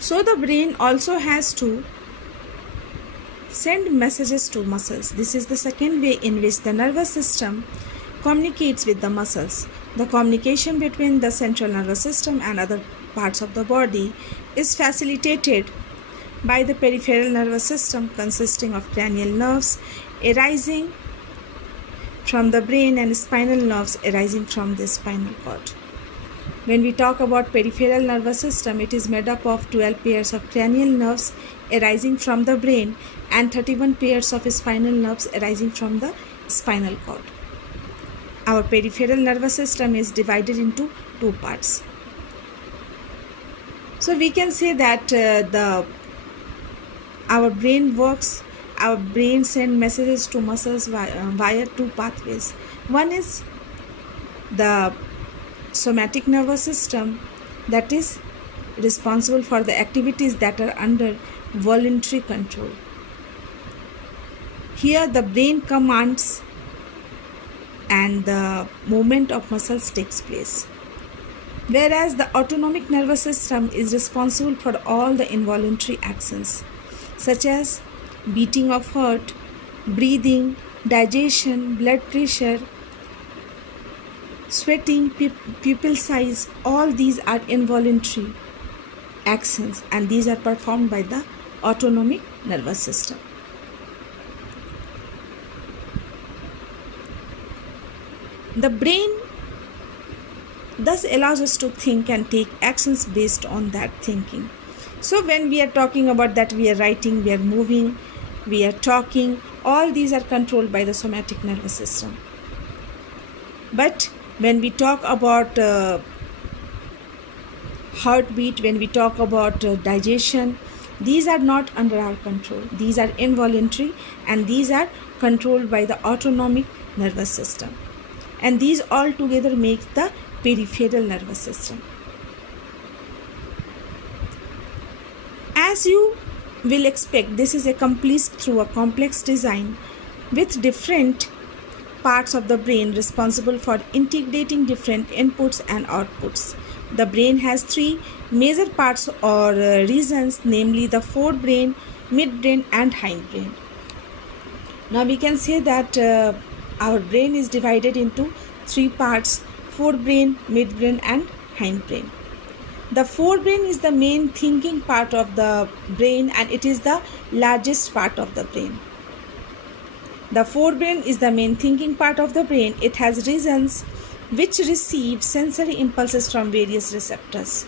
So the brain also has to send messages to muscles. This is the second way in which the nervous system communicates with the muscles. The communication between the central nervous system and other parts of the body is facilitated by the peripheral nervous system, consisting of cranial nerves arising from the brain and spinal nerves arising from the spinal cord. When we talk about peripheral nervous system, it is made up of 12 pairs of cranial nerves arising from the brain and 31 pairs of spinal nerves arising from the spinal cord. Our peripheral nervous system is divided into two parts. So we can say that our brain sends messages to muscles via two pathways. One is the somatic nervous system, that is responsible for the activities that are under voluntary control. Here the brain commands and the movement of muscles takes place. Whereas the autonomic nervous system is responsible for all the involuntary actions such as beating of heart, breathing, digestion, blood pressure, sweating, pupil size. All these are involuntary actions and these are performed by the autonomic nervous system. The brain thus allows us to think and take actions based on that thinking. So when we are talking about that, we are writing, we are moving, we are talking, all these are controlled by the somatic nervous system. But when we talk about heartbeat, when we talk about digestion, these are not under our control. These are involuntary and these are controlled by the autonomic nervous system. And these all together make the peripheral nervous system. As you will expect, this is accomplished through a complex design with different parts of the brain responsible for integrating different inputs and outputs. The brain has three major parts or regions, namely the forebrain, midbrain and hindbrain. Now we can say that our brain is divided into three parts: forebrain, midbrain and hindbrain. The forebrain is the main thinking part of the brain and it is the largest part of the brain. The forebrain is the main thinking part of the brain. It has regions which receive sensory impulses from various receptors.